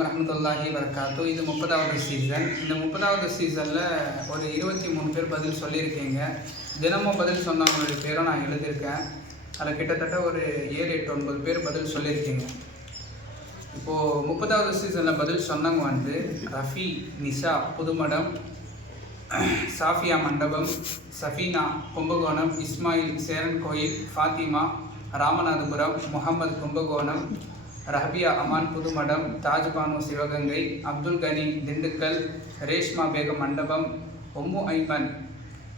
வலைக்கம் ரஹமத்துல்லாஹி வரகாத்து இது முப்பதாவது சீசன் இந்த முப்பதாவது சீசனில் ஒரு இருபத்தி மூணு பேர் பதில் சொல்லியிருக்கீங்க. தினமும் பதில் சொன்னவங்களுடைய பேரும் நான் எழுதியிருக்கேன். அதில் கிட்டத்தட்ட ஒரு ஏழு எட்டு ஒன்பது பேர் பதில் சொல்லியிருக்கீங்க. இப்போது முப்பதாவது சீசனில் பதில் சொன்னவங்க வந்து ரஃபி நிஷா புதுமடம் சாஃபியா மண்டபம் சஃபீனா கும்பகோணம் இஸ்மாயில் சேரன் கோயில் ஃபாத்திமா ராமநாதபுரம் முகமது கும்பகோணம் ரஹபியா அமான் புதுமடம் தாஜ்பானு சிவகங்கை அப்துல் கனி திண்டுக்கல் ரேஷ்மா பேகம் மண்டபம் ஒம்மு ஐமன்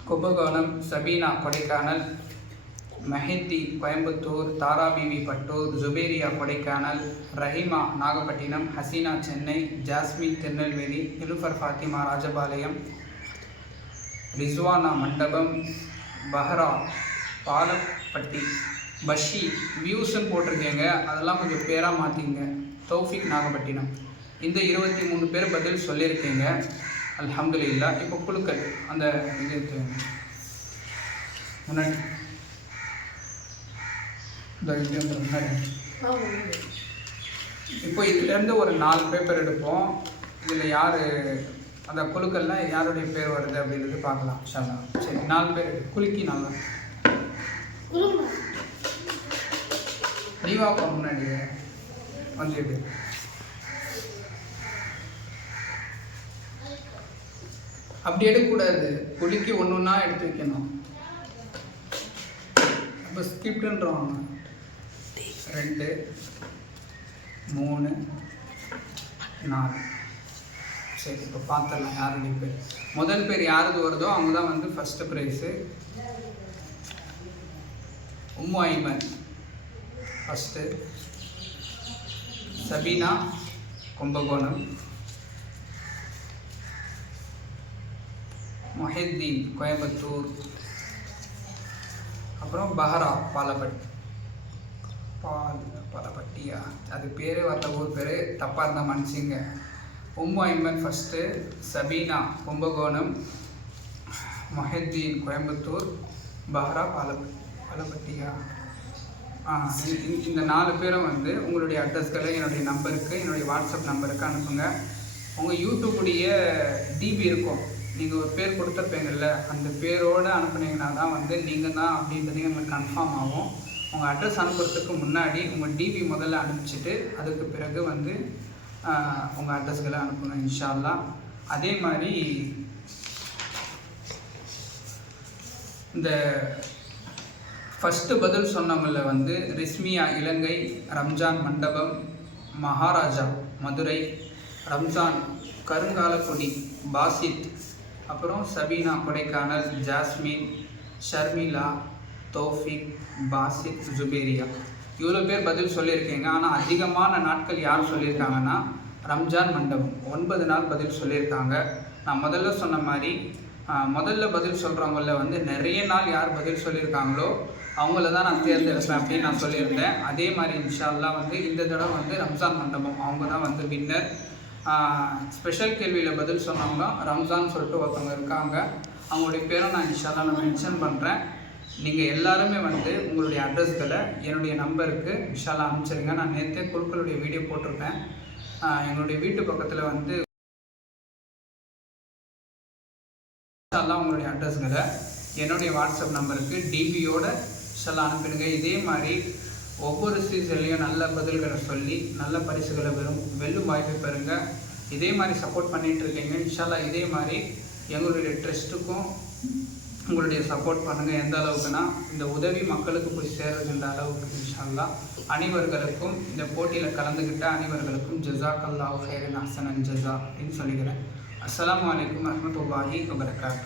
கும்பகோணம் சபீனா கொடைக்கானல் மெஹந்தி கோயம்புத்தூர் தாராபிவி பட்டூர் ஜுபேரியா கொடைக்கானல் ரஹீமா நாகப்பட்டினம் ஹசீனா சென்னை ஜாஸ்மின் திருநெல்வேலி நிலுஃபர் ஃபாத்திமா ராஜபாளையம் ரிஸ்வானா மண்டபம் பஹ்ரா பாலப்பட்டி. பஷி வியூஸ்ன்னு போட்டிருக்கீங்க. அதெல்லாம் கொஞ்சம் பேராக மாற்றிங்க தௌஃபிக் நாகப்பட்டினம். இந்த இருபத்தி மூணு பேர் பதில் சொல்லியிருக்கீங்க. அல்ஹம்துலில்லா. இப்போ குழுக்கள் அந்த இது முன்னாடி. இப்போ இதுலேருந்து ஒரு நாலு பேப்பர் எடுப்போம். இதில் யார் அந்த குழுக்கள்லாம் யாருடைய பேர் வருது அப்படின்றது பார்க்கலாம். சரி நாலு பேர் குலுக்கி நல்லா நீ வாப்பா முன்னாடி வந்துட்டு. அப்படி எடுக்கக்கூடாது. குலுக்கி ஒன்று ஒன்றா எடுத்து வைக்கணும். அப்போ ஸ்கிப்டுன்றோம் ரெண்டு மூணு நாலு. சரி இப்போ பார்த்துடலாம் யாருடைய பேர்? முதல் பேர் யாருக்கு வருதோ அவங்க தான் வந்து first prize Ummu Aiman. First Sabeena Kumbakonam Mohideen Coimbatore அப்புறம் பஹரா பாலப்பட் பால் பாலப்பட்டியா அது பேர் வரல ஊர் பேர் தப்பாக இருந்தால் மன்னிச்சிங்க. உம்மு ஐமன் ஃபஸ்ட்டு சபீனா கும்பகோணம் மொஹித்தீன் கோயம்புத்தூர் பஹரா பாலப்பட் பாலப்பட்டியா. இந்த நாலு பேரும் வந்து உங்களுடைய அட்ரஸ்களை என்னுடைய நம்பருக்கு என்னுடைய வாட்ஸ்அப் நம்பருக்கு அனுப்புங்க. உங்கள் யூடியூபுடைய டிபி இருக்கும். நீங்கள் ஒரு பேர் கொடுத்துருப்பீங்கல்ல அந்த பேரோடு அனுப்புனீங்கன்னா தான் வந்து நீங்கள் தான் அப்படின்றது எங்களுக்கு கன்ஃபார்ம் ஆகும். உங்கள் அட்ரஸ் அனுப்புறதுக்கு முன்னாடி உங்கள் டிபி முதல்ல அனுப்பிச்சிட்டு அதுக்கு பிறகு வந்து உங்கள் அட்ரஸ்களை அனுப்பணும் இன்ஷா அதே மாதிரி இந்த ஃபஸ்ட்டு பதில் சொன்னவங்கள வந்து ரிஸ்மியா இலங்கை ரம்ஜான் மண்டபம் மகாராஜா மதுரை ரம்ஜான் கருங்காலக்குடி பாசித் அப்புறம் சபீனா கொடைக்கானல் ஜாஸ்மின் ஷர்மிளா தோஃபிக் பாசித் ஜுபேரியா. இவ்வளோ பேர் பதில் சொல்லியிருக்கீங்க. ஆனால் அதிகமான நாட்கள் யார் சொல்லியிருக்காங்கன்னா ரம்ஜான் மண்டபம். ஒன்பது நாள் பதில் சொல்லியிருக்காங்க. நான் முதல்ல சொன்ன மாதிரி முதல்ல பதில் சொல்கிறவங்கள வந்து நிறைய நாள் யார் பதில் சொல்லியிருக்காங்களோ அவங்கள தான் நான் தேர்ந்தெடுப்பேன் அப்படின்னு நான் சொல்லியிருந்தேன். அதே மாதிரி இன்ஷா வந்து இந்த தடவை வந்து ரம்ஜான் மண்டபம். அவங்க தான் வந்து வின்னர் ஸ்பெஷல் கேள்வியில் பதில் சொன்னவங்க ரம்ஜான் சொல்லிட்டு ஒருத்தவங்க இருக்காங்க. அவங்களுடைய பேரும் நான் இன்ஷா நான் மென்ஷன் பண்ணுறேன் நீங்கள் எல்லாருமே வந்து உங்களுடைய அட்ரஸ்களை என்னுடைய நம்பருக்கு இன்ஷால்லா அனுப்பிச்சிருங்க. நான் நேற்றே குழுக்களுடைய வீடியோ போட்டிருப்பேன். என்னுடைய எங்களுடைய வீட்டு பக்கத்தில் வந்து இன்ஷால்லா உங்களுடைய அட்ரஸ்களை என்னுடைய வாட்ஸ்அப் நம்பருக்கு டிபியோட இன்ஷால்லா அனுப்பிடுங்க. இதே மாதிரி ஒவ்வொரு சீசன்லேயும் நல்ல பதில்களை சொல்லி நல்ல பரிசுகளை வெறும் வெல்லும் வாய்ப்பை பெறுங்க. இதே மாதிரி சப்போர்ட் பண்ணிட்டு இருக்கீங்க. இன்ஷால்லா இதே மாதிரி எங்களுடைய ட்ரஸ்ட்டுக்கும் உங்களுடைய சப்போர்ட் பண்ணுங்கள் எந்த அளவுக்குன்னா இந்த உதவி மக்களுக்கு போய் சேர்றதுன்ற அளவுக்கு இன்ஷால்லா அனைவர்களுக்கும் இந்த போட்டியில் கலந்துக்கிட்ட அனைவர்களுக்கும் ஜசாக் அல்லாஹ் ஹேரன் அன் ஜசா அப்படின்னு சொல்லிக்கிறேன். அஸ்ஸலாமு அலைக்கும் வரமத்துல்லாஹி வபரகாத்